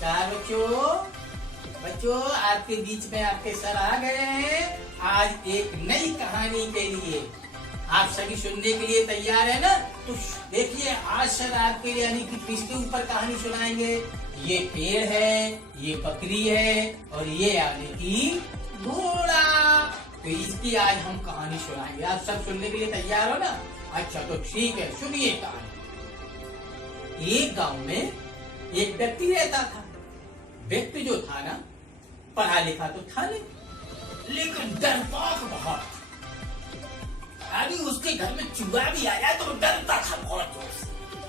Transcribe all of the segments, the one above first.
नमस्कार बच्चों आपके बीच में आपके सर आ गए हैं आज एक नई कहानी के लिए। आप सभी सुनने के लिए तैयार है ना? तो देखिए आज सर आपके लिए यानी कि किसके ऊपर कहानी सुनाएंगे। ये पेड़ है, ये बकरी है और ये यानी कि घोड़ा। तो इसकी आज हम कहानी सुनाएंगे। आप सब सुनने के लिए तैयार हो ना? अच्छा तो ठीक है, सुनिए कहानी। एक गांव में एक व्यक्ति रहता था। व्यक्ति जो था ना, पढ़ा लिखा तो था नहीं, लेकिन डरपोक बहुत। अभी उसके घर में चूहा भी आया तो डरता था बहुत जोर से।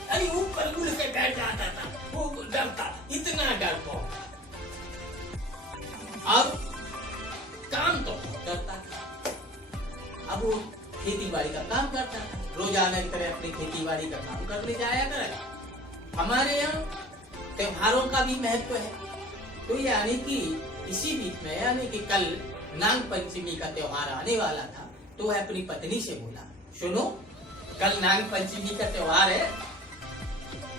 अरे ऊपर उड़ के बैठ जाता था, वो डरता था, इतना डरपोक। अब काम तो करता था। अब वो खेती बाड़ी का काम करता था, रोजाना की तरह अपनी खेती बाड़ी का काम करने जाया करेगा। हमारे यहाँ त्योहारों का भी महत्व है। तो यानी कि इसी बीच में यानी कि कल नाग पंचमी का त्योहार आने वाला था। तो वह अपनी पत्नी से बोला, सुनो कल नाग पंचमी का त्योहार है,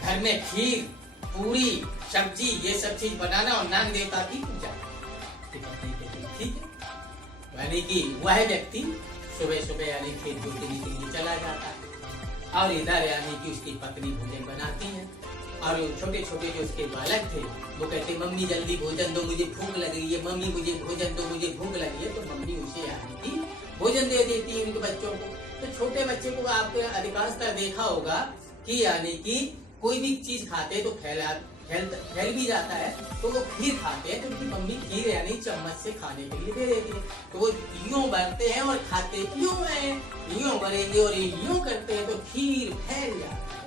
घर में खीर पूरी सब्जी ये सब चीज बनाना और नाग देवता की पूजा। पत्नी कहती ठीक है। यानी कि वह व्यक्ति सुबह सुबह यानी खेत जोतने के लिए चला जाता है और इधर यानी कि उसकी पत्नी भोजन बनाती है। और छोटे छोटे जो उसके बालक थे वो कहते मम्मी जल्दी भोजन दो, मुझे भूख लग रही है, मम्मी मुझे भोजन दो, मुझे भूख लगी है। तो मम्मी उसे यानी कि भोजन दे देती है उनके बच्चों को। तो छोटे बच्चे को आपने अधिकांशतः देखा होगा कि यानी कि कोई भी चीज खाते तो फैल भी जाता है। तो वो खीर खाते हैं तो उनकी मम्मी खीर यानी चम्मच से खाने के लिए दे देती है। तो वो यूं भरते हैं और खाते यूं है, यूं भरेंगे और यूं करते हैं तो खीर फैल जाती है।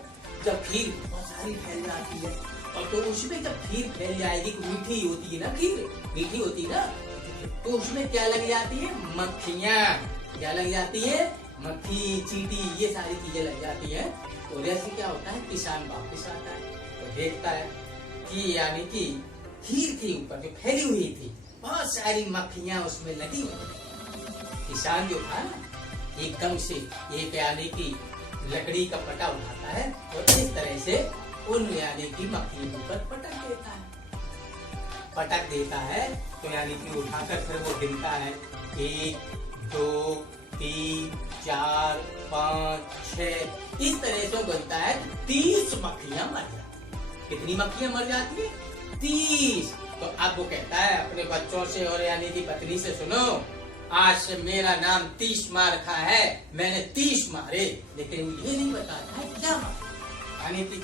जब खीर बहुत सारी फैल जाती है और तो उसमें जब खीर फैल जाएगी, मीठी होती है ना, खीर मीठी होती ना, तो उसमें क्या लग जाती है? मक्खियाँ। क्या लग जाती है? मक्खी, चींटी, ये सारी चीजें लग जाती है। तो जैसे क्या होता है, किसान वापस आता है तो देखता है कि यानी कि खीर के ऊपर जो फैली हुई थी बहुत सारी मक्खियाँ उसमें लगी हुई। किसान जो था ना एकदम से एक यानी कि लकड़ी का पटा उठाता है और इस तरह से उन यानी कि मक्खियों के ऊपर पटक देता है। तो यानी कि उठाकर फिर वो गिनता है 1 2 3 4 5 6 इस तरह से गिनता है। 30 मक्खियां मर जाती। कितनी मक्खियां मर जाती है? 30। तो अब वो कहता है अपने बच्चों से और यानी कि पत्नी से, सुनो आज से मेरा नाम 30 मार रखा है, मैंने 30 मारे। लेकिन वो ये नहीं बताता है क्या मारे, यानी कि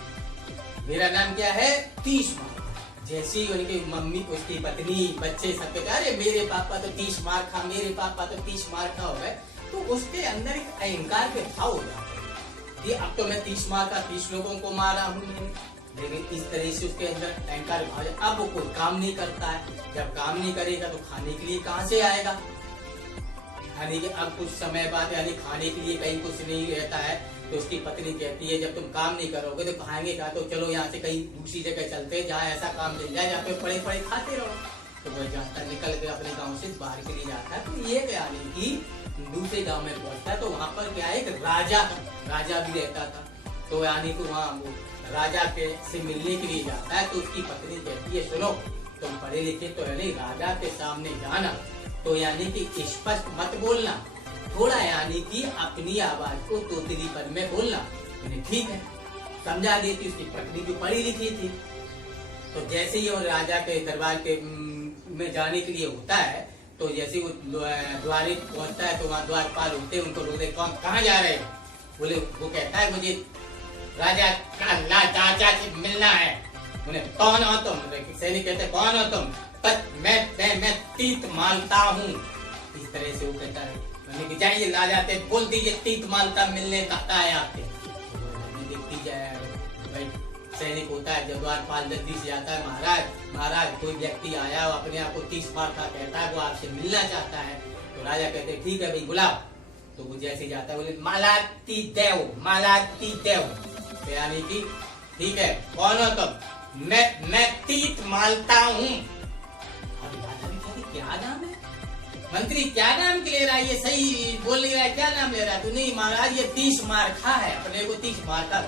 मेरा नाम क्या है? 30 मार। जैसी उनकी मम्मी, उसकी पत्नी, बच्चे सब कहते अरे मेरे पापा तो 30 मार खा, मेरे पापा तो 30 मार खा हो गए। तो उसके अंदर एक अहंकार के भाव हो जाते हैं। अब तो मैं 30 मार का 30 लोगों को मारा हूँ मैंने। लेकिन इस तरह से उसके अंदर अहंकार भाव। अब वो कोई काम नहीं करता है। जब काम नहीं करेगा तो खाने के लिए कहाँ से आएगा? यानी कि अब कुछ समय बाद यानी खाने के लिए कहीं कुछ नहीं रहता है। तो उसकी पत्नी कहती है जब तुम काम नहीं करोगे तो खाएंगे क्या? तो चलो यहाँ से कहीं दूसरी जगह चलते हैं जहाँ ऐसा काम मिल जाए, जहाँ पे पड़े पड़े खाते रहो। तो वह जाता निकल के अपने गांव से बाहर के लिए जाता है। तो ये यानी कि दूसरे गांव में पहुंचता है। तो वहाँ पर क्या है, एक राजा भी रहता था। तो यानी कि वहाँ वो राजा के से मिलने के लिए जाता है। तो उसकी पत्नी कहती है सुनो तुम पढ़े लिखे तो यानी राजा के सामने जाना तो यानी कि स्पष्ट मत बोलना, थोड़ा यानी कि अपनी आवाज को तोतलीपन में बोलना। मैंने ठीक है समझा देती। उसकी पत्नी जो पढ़ी लिखी थी। तो जैसे ही वो राजा के दरबार के में जाने के लिए होता है तो जैसे वो द्वारे पहुंचता है तो वहाँ द्वारपाल होते हैं, उनको रोकते कौन कहाँ जा रहे हैं? बोले वो कहता है मुझे राजा का से मिलना है। बोले कौन हो तुम? सैनिक कहते कौन हो तुम? मैं तीत मालता हूँ। इस तरह से वो कहता है मैंने कि जाइए ला जाते बोल दीजिए तीत मालता मिलने कहता है आपके। देखती जाए भाई सैनिक होता है जब द्वारपाल जल्दी से आता है, महाराज कोई व्यक्ति आया वो अपने आप को 30 मार का कहता है वो आपसे मिलना चाहता है। तो राजा कहते ठीक है भाई बुलाओ। तो वो जैसे जाता है बोले मालाती देव। तो यानी कि ठीक है कौन हो तुम? मैं तीत मालता हूँ। क्या नाम है? मंत्री क्या नाम ले रहा है? ये सही बोल नहीं रहा है, क्या नाम ले रहा है? तो नहीं महाराज ये 30 मार खा है, अपने को 30 मार का।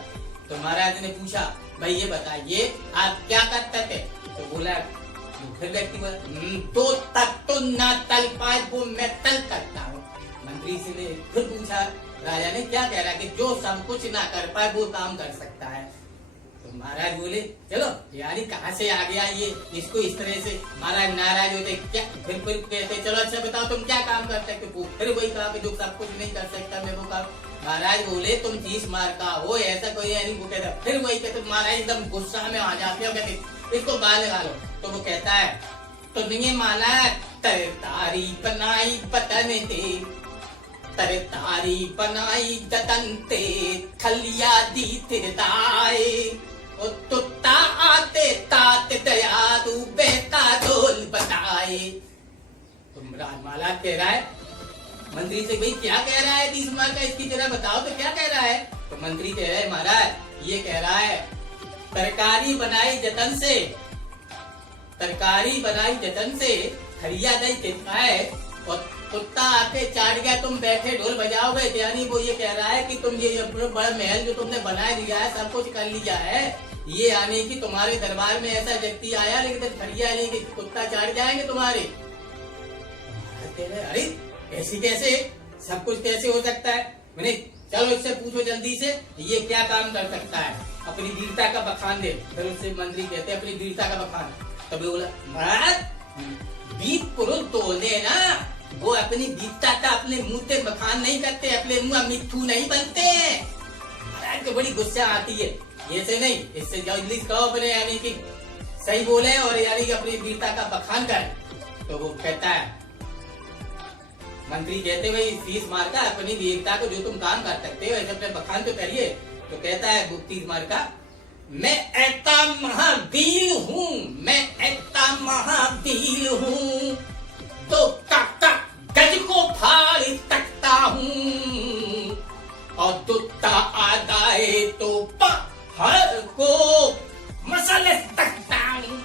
तो महाराज ने पूछा भाई ये बताइए आप क्या करते थे? तो बोला, फिर व्यक्ति बोला, तो तक तो ना तल पाए वो मैं तल करता हूँ। मंत्री से ने फिर पूछा, राजा ने क्या कह रहा है कि जो सब कुछ ना कर पाए वो काम कर सकता है। तो महाराज बोले, चलो यानी कहाँ से आ गया ये, इसको इस तरह से। महाराज नाराज होते, क्या फिर कहते, चलो अच्छा बताओ तुम क्या काम कर सकते हो। फिर वही कहा कि जो सब कुछ नहीं कर सकता मैं वो काम। महाराज बोले, तुम 30 मार का हो, ऐसा कोई यानी वो कहता। फिर वही कहते, महाराज एकदम गुस्सा में आ जाते हो, कहते इसको बाहर लगा लो। तो वो कहता है, तो नहीं माना तारी बनाई पतन ते, तरतारी बनाई जतनते खलिया दी तिरदाए, ओ तुत्ता आते तात दयालु बेटा ढोल बताए। तो राजमाला कह रहा है मंत्री से, भाई क्या कह रहा है 30 मार का, इसकी जरा बताओ तो क्या कह रहा है। तो मंत्री कह रहा है, महाराज ये कह रहा है तरकारी बनाई जतन से, तरकारी बनाई जतन से खलिया दी तिरदाए, और कुत्ता आके चाट गया, तुम बैठे ढोल बजाओगे। यानी वो ये कह रहा है कि तुम ये बड़ा महल जो तुमने बना दिया है, सब कुछ कर लिया है, ये यानी कि तुम्हारे दरबार में ऐसा व्यक्ति आया लेकिन खड़िया नहीं कि कुत्ता चाट जाएंगे तुम्हारे। अरे ऐसी कैसे, सब कुछ कैसे हो सकता है। मैंने चलो इससे पूछो जल्दी से, ये क्या काम कर सकता है, अपनी वीरता का बखान दे। फिर उससे मंत्री कहते अपनी वीरता का बखान। तभी बोला, महाराज वीर पुरुष तो होने ना, वो अपनी वीरता का अपने मुंह से बखान नहीं करते, अपने मुंह मिट्ठू नहीं बनते। महाराज को बड़ी गुस्सा आती है, ऐसे नहीं, इससे जल्दी कहो अपने यानी कि सही बोले और यानी कि अपनी वीरता का बखान करे। तो वो कहता है, मंत्री कहते भाई 30 मार का अपनी वीरता को जो तुम काम कर सकते हो ऐसे अपने बखान तो करिए। तो कहता है 30 मार का, मैं ऐसा महावीर हूँ, मैं ऐसा महावीर हूँ, तो काका गज को फाड़ सकता हूँ, और दुत्ता आदाए तो पहाड़ को मसल सकता हूँ।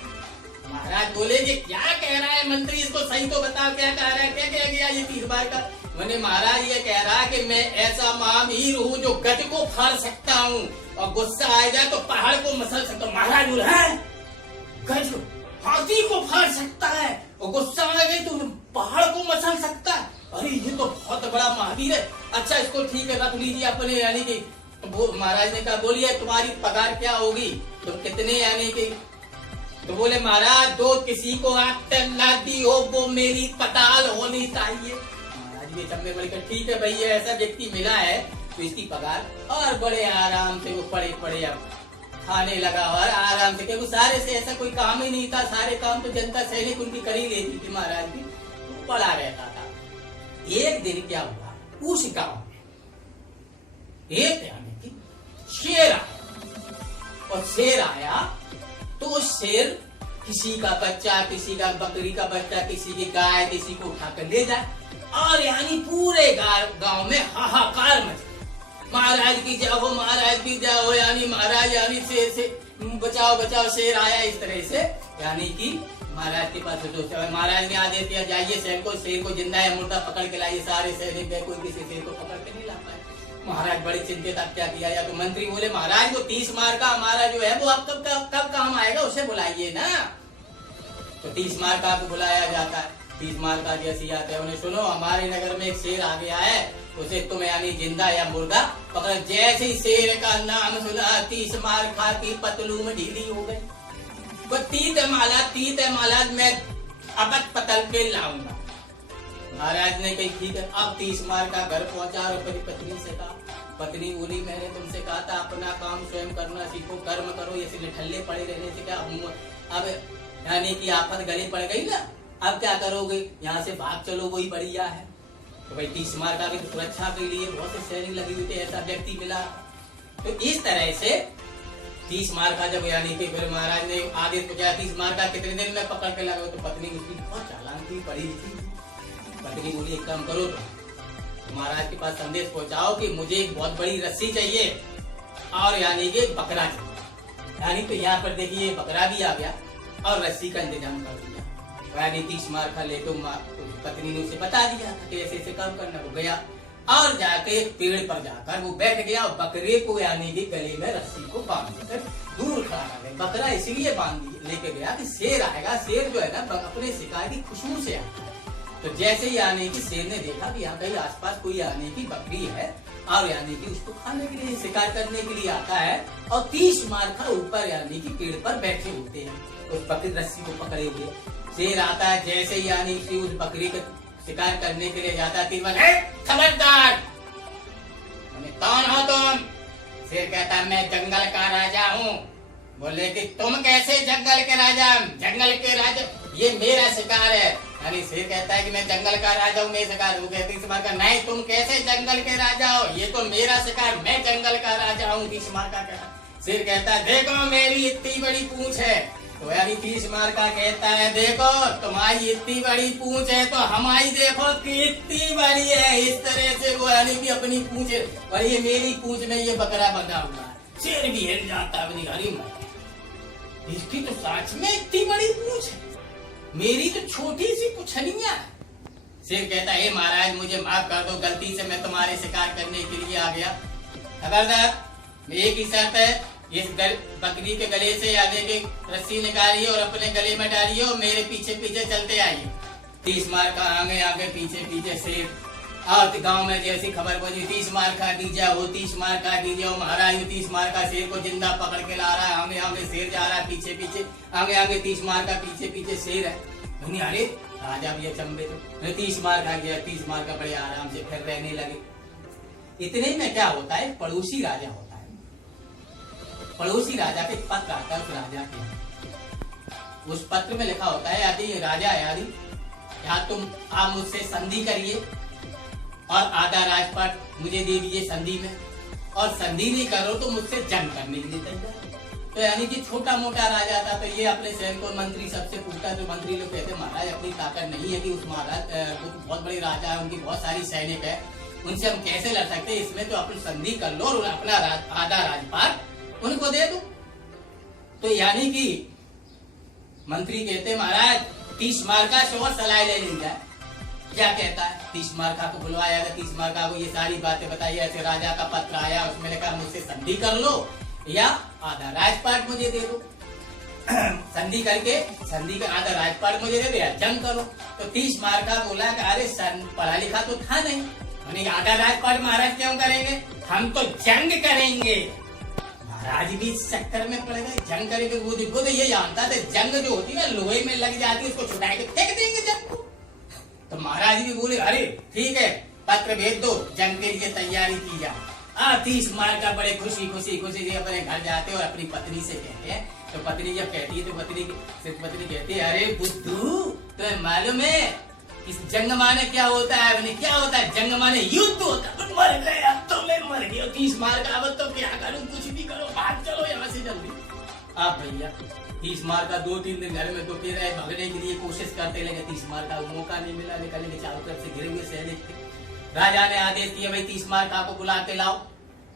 महाराज बोले, ये क्या कह रहा है मंत्री, इसको सही तो बताओ क्या कह रहा है, क्या कह गया ये 30 बार का। मैंने महाराज ये कह रहा है कि मैं ऐसा महावीर हूँ जो गज को फाड़ सकता हूँ, और गुस्सा आ जाए तो पहाड़ को मसल सकता हूँ। महाराज बोले, है गज को हाथी को फाड़ सकता है, और गुस्सा आ गई तो पहाड़ को मसल सकता है। अरे ये तो बहुत बड़ा महावीर है। अच्छा इसको ठीक है रख लीजिए अपने यानी कि। वो महाराज ने कहा, बोलिए तुम्हारी पगार क्या होगी, तुम कितने यानी कि। तो बोले, महाराज दो किसी को दी हो वो मेरी पताल होनी चाहिए। महाराज भी चम्बे बोले, ठीक है भैया ऐसा व्यक्ति मिला है तो इसकी पगार। और बड़े आराम से वो पड़े पड़े अब खाने लगा और आराम से, क्योंकि सारे से ऐसा कोई काम ही नहीं था, सारे काम तो जनता सैनिक उनकी कर ही लेती थी। महाराज भी पड़ा रहता था। एक दिन क्या हुआ, उस गांव में एक यानी कि शेर आया, और शेर आया तो शेर किसी का बच्चा, किसी का बकरी का बच्चा, किसी की गाय, किसी को उठाकर ले जाए, और यानी पूरे गांव में हाहाकार मच। महाराज की जाओ, महाराज की जाओ, यानी महाराज यानी शेर से बचाओ बचाओ, शेर आया इस तरह से। यानी कि महाराज के पास तो महाराज ने आदेश दिया, जाइए शेर को जिंदा है मुर्दा पकड़ के लाइए। सारे सैनिक गए, कोई किसी शेर को पकड़ के नहीं ला पाए। महाराज बड़े चिंतित, अब क्या किया जाए। तो मंत्री बोले, महाराज वो 30 मार का हमारा जो है वो अब कब काम आएगा, उसे बुलाइए ना। तो 30 मार का आपको बुलाया जाता है। 30 मार का जैसे आते हैं, उन्हें सुनो हमारे नगर में एक शेर आ गया है, उसे तुम यानी जिंदा या मुर्दा पकड़। जैसे ही शेर का नाम सुना 30 मार खा की पतलू में ढीली हो गई। वो तीत माला मैं अब पतल पे लाऊंगा। महाराज ने कही ठीक है। अब 30 मार का घर पहुंचा और अपनी पत्नी से कहा, पत्नी बोली मैंने तुमसे कहा था अपना काम स्वयं करना सीखो, कर्म करो, ऐसे निठल्ले पड़े रहने से क्या। अब यानी कि आफत गले पड़ गई ना, अब क्या करोगे, यहाँ से भाग चलो वही बढ़िया है। तो भाई 30 मार का भी तो सुरक्षा के लिए बहुत से सैनिक लगी हुई थी, ऐसा व्यक्ति मिला। तो इस तरह से 30 मार का जब यानी कि फिर महाराज ने आदेश पहुंचाया 30 मार का कितने दिन में पकड़ के लगा। तो पत्नी उसकी बहुत चालाक थी, पढ़ी थी। पत्नी बोली एक काम करो, तो महाराज के पास संदेश पहुंचाओ कि मुझे एक बहुत बड़ी रस्सी चाहिए और यानी कि बकरा चाहिए। यानी तो यहाँ पर देखिए बकरा भी आ गया और रस्सी का इंतजाम कर दिया। यानी 30 मार का लेकर पत्नी ने उसे बता दिया कि ऐसे ऐसे काम करना। वो गया और जाके एक पेड़ पर जाकर वो बैठ गया और बकरे को यानी कि गले में रस्सी को बांध देकर दूर खड़ा कर दिया। बकरा इसलिए बांध लेके गया कि शेर आएगा, शेर जो है ना अपने शिकार की खुशबू से आता है। तो जैसे ही यानी कि शेर ने देखा कि यहाँ कहीं आसपास कोई यानी कि बकरी है और यानी कि उसको खाने के लिए शिकार करने के लिए आता है और 30 मार्का ऊपर यानी कि पेड़ पर बैठे होते हैं उस बकरी रस्सी को पकड़े हुए। शेर आता है, जैसे ही यानी कि उस बकरी का शिकार करने के लिए जाता है, खबरदार, कौन हो तुम? शेर कहता मैं जंगल का राजा हूँ। बोले कि तुम कैसे जंगल के राजा? जंगल के राजा, ये मेरा शिकार है। यानी शेर कहता है कि मैं जंगल का राजा हूँ, मैं शिकार हूँ। कहते नहीं, तुम कैसे जंगल के राजा हो? ये तो मेरा शिकार, मैं जंगल का राजा हूँ। 30 मार्का कहता। शेर कहता है देखो मेरी इतनी बड़ी पूंछ है। तो यानी 30 मार्का कहता है देखो तुम्हारी इतनी बड़ी पूंछ है तो हमारी देखो कितनी बड़ी है। इस तरह से वो यानी कि अपनी पूंछ और ये मेरी पूंछ में ये बकरा बंधा हुआ है। शेर भी हिल जाता है, हरी इसकी तो सच में इतनी बड़ी पूंछ है, मेरी तो छोटी सी पुछनिया है। शेर कहता है महाराज मुझे माफ कर दो, गलती से मैं तुम्हारे शिकार करने के लिए आ गया। खबरदार एक ही शर्त है, इस बकरी के गले से आगे की रस्सी निकालिए और अपने गले में डालिए और मेरे पीछे पीछे चलते आइए। 30 मार्का आगे आगे पीछे पीछे शेर। और गांव में जैसी खबर पहुंची 30 मार्का दीजिए, वो 30 मार्का दीजिए। महाराज 30 मार्का शेर को जिंदा पकड़ के ला रहा है, आगे आगे शेर जा रहा है, पीछे पीछे आगे आगे 30 मार्का पीछे पीछे शेर है। अरे राजा भी चंबे तो 30 मार्का गया, 30 मार्का बड़े आराम से फिर रहने लगे। इतने में क्या होता है, पड़ोसी राजा होता है। पड़ोसी राजा के पत्र आता है उस राजा के। उस पत्र में लिखा होता है यदि राजा यदि या तुम आप मुझसे संधि करिए और आधा राजपाट मुझे दे दीजिए संधि में, और संधि नहीं करो तो मुझसे जंग करने के लिए तैयार। तो यानी कि छोटा मोटा राजा था, तो ये अपने सैनिकों मंत्री सबसे पूछता, तो मंत्री लोग कहते महाराज अपनी ताकत नहीं है कि उस महाराज वो तो बहुत बड़े राजा है, उनकी बहुत सारी सैनिक है, उनसे हम कैसे लड़ सकते हैं? इसमें तो अपन संधि कर लो और अपना आधा राजपाट उनको दे दो। तो यानी कि मंत्री कहते महाराज 30 मार्का से और सलाह ले ली जाए। क्या कहता है? 30 मार्का को बुलवाया गया, 30 मार्का को ये सारी बातें बताई। ऐसे राजा का पत्र आया, उसमें लिखा मुझसे संधि कर लो या आधा राजपाट मुझे दे दो। संधि करके संधि का आधा राजपाट मुझे दे दो या जंग करो। तो 30 मार्का बोला कि अरे पढ़ा लिखा तो था नहीं, मैंने आधा राजपाट महाराज क्यों करेंगे, हम तो जंग करेंगे। महाराज भी इस चक्कर में पड़ गए, जंग करेंगे। वो तो ये जानता था जंग जो होती है ना लोहे में लग जाती है, उसको छुटा के फेंक देंगे जंग को। तो महाराज भी बोले अरे ठीक है पत्र भेज दो, जंग के लिए तैयारी की जाए। 30 मार्का बड़े खुशी खुशी अपने घर जाते और अपनी पत्नी से कहते हैं। तो पत्नी जब कहती है तो पत्नी कहती है अरे बुद्धू तो मालूम है इस जंग माने क्या होता है? मैंने क्या होता है? जंग माने युद्ध होता है। मर गए अब तो मैं मर गया, 30 मार्का अब तो क्या करूं, कुछ भी करो, भाग चलो यहाँ से जल्दी। आप भैया 30 मार्का 2-3 दिन घर में दुखे रहे, भगने के लिए कोशिश करते लगे, 30 मार्का को मौका नहीं मिला, निकलने के चारों तरफ से घिरे हुए सैनिक थे। राजा ने आदेश दिया भाई 30 मार्का को बुला के लाओ।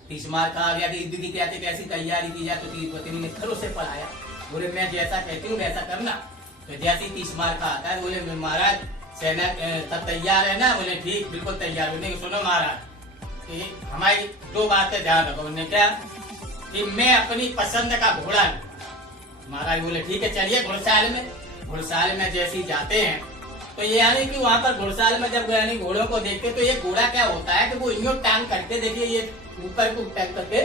30 मार्का आ गया, युद्ध की कैसी तैयारी की जाए। तो 30 पत्नी ने खरों से पढ़ाया, बोले मैं जैसा कहती हूँ वैसा करना। तो जैसे 30 मार्का आता है बोले महाराज सेना सब तैयार है ना? बोले ठीक बिल्कुल तैयार। बोले सुनो महाराज हमारी 2 बातें ध्यान रखो। उन्होंने क्या कि मैं अपनी पसंद का घोड़ा लूंगा। महाराज बोले ठीक है चलिए घुड़साल में जैसे ही जाते हैं तो ये यानी कि वहाँ पर घुड़साल में जब यानी घोड़ों को देखते तो ये घोड़ा क्या होता है कि वो यूं टांग करके देखिए ये ऊपर को टांग करके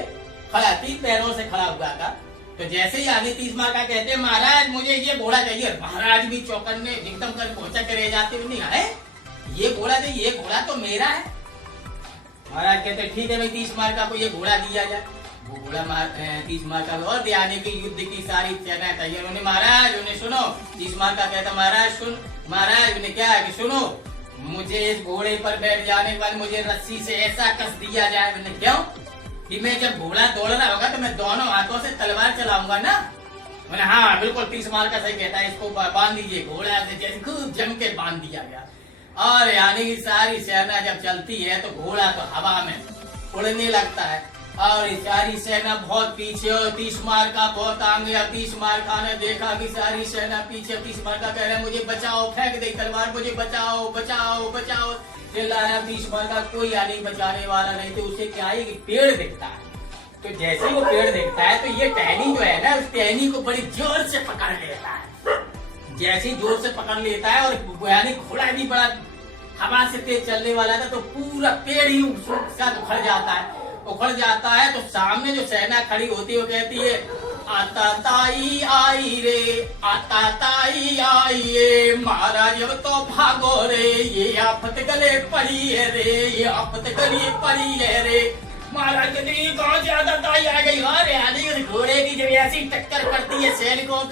खड़ा 3 पैरों से खड़ा हुआ था। तो जैसे ही आगे 30 मार्का कहते हैं महाराज मुझे ये घोड़ा चाहिए, महाराज भी चौकन में एकदम कर पहुंचा के रह जाते नहीं है ये घोड़ा चाहिए, ये घोड़ा तो मेरा है। महाराज कहते ठीक है भाई 30 मार्का को ये घोड़ा दिया जाए। वो घोड़ा 30 मार्का और दियाने की युद्ध की सारी सेना तैयार। उन्हें महाराज उन्हें सुनो, 30 मार्का कहता महाराज सुन, महाराज उन्हें क्या है कि सुनो मुझे इस घोड़े पर बैठ जाने के बाद मुझे रस्सी से ऐसा कस दिया जाए। मैंने क्यों कि मैं जब घोड़ा दौड़ रहा होगा तो मैं दोनों हाथों से तलवार चलाऊंगा ना। मैंने हाँ बिल्कुल 30 मार्का सही कहता है, इसको बांध दीजिए। घोड़ा से जैसे खूब जम के बांध दिया गया और यानी कि सारी सेना जब चलती है तो घोड़ा तो हवा में उड़ने लगता है और सारी सेना बहुत पीछे और तीस मार का बहुत आगे। तीस मार का ने देखा कि सारी सेना पीछे। तीस मार का कह रहे मुझे बचाओ, फेंक दे तलवार, मुझे बचाओ बचाओ बचाओ। चिल्लाया। तीस मार का कोई आदमी बचाने वाला नहीं। तो उसे क्या है कि पेड़ दिखता है। तो जैसे वो पेड़ दिखता है तो ये टहनी जो है ना, उस टहनी को बड़ी जोर से पकड़ लेता है। जैसे ही जोर से पकड़ लेता है और यानी घोड़ा भी बड़ा हवा से तेज चलने वाला था, तो पूरा पेड़ ही उखड़ जाता है। उखड़ जाता है तो सामने जो सेना खड़ी होती है वो कहती है, आता ताई आई रे, आता ताई आई रे, महाराज अब तो भागो रे, ये आफत गले पड़ी है रे, ये आफत गले पड़ी है रे। महाराज कहते हैं कौन से आता ताई आ गई। अरे आदि घोड़े की जब ऐसी टक्कर पड़ती है सैनिकों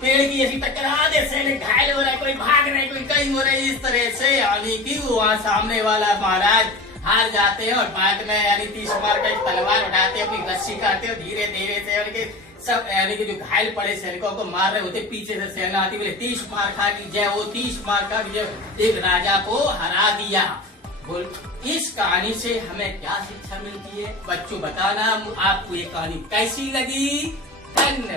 पेड़ की ऐसी टक्कर, आधे सैनिक घायल हो रहा है, कोई भाग रहे, कोई कहीं हो रहा है। इस तरह से यानी कि वहाँ सामने वाला महाराज हार जाते हैं और बाद में यानी 30 मार का एक तलवार उठाते हैं, अपनी रस्सी काटते हैं, धीरे धीरे से उनके सब यानी कि जो घायल पड़े सैनिकों को मार रहे होते, पीछे से सेना आती, बोले 30 मार खा की जय। वो 30 मार का विजय एक राजा को हरा दिया। बोल, इस कहानी से हमें क्या शिक्षा मिलती है? बच्चों बताना आपको ये कहानी कैसी लगी। धन्यवाद।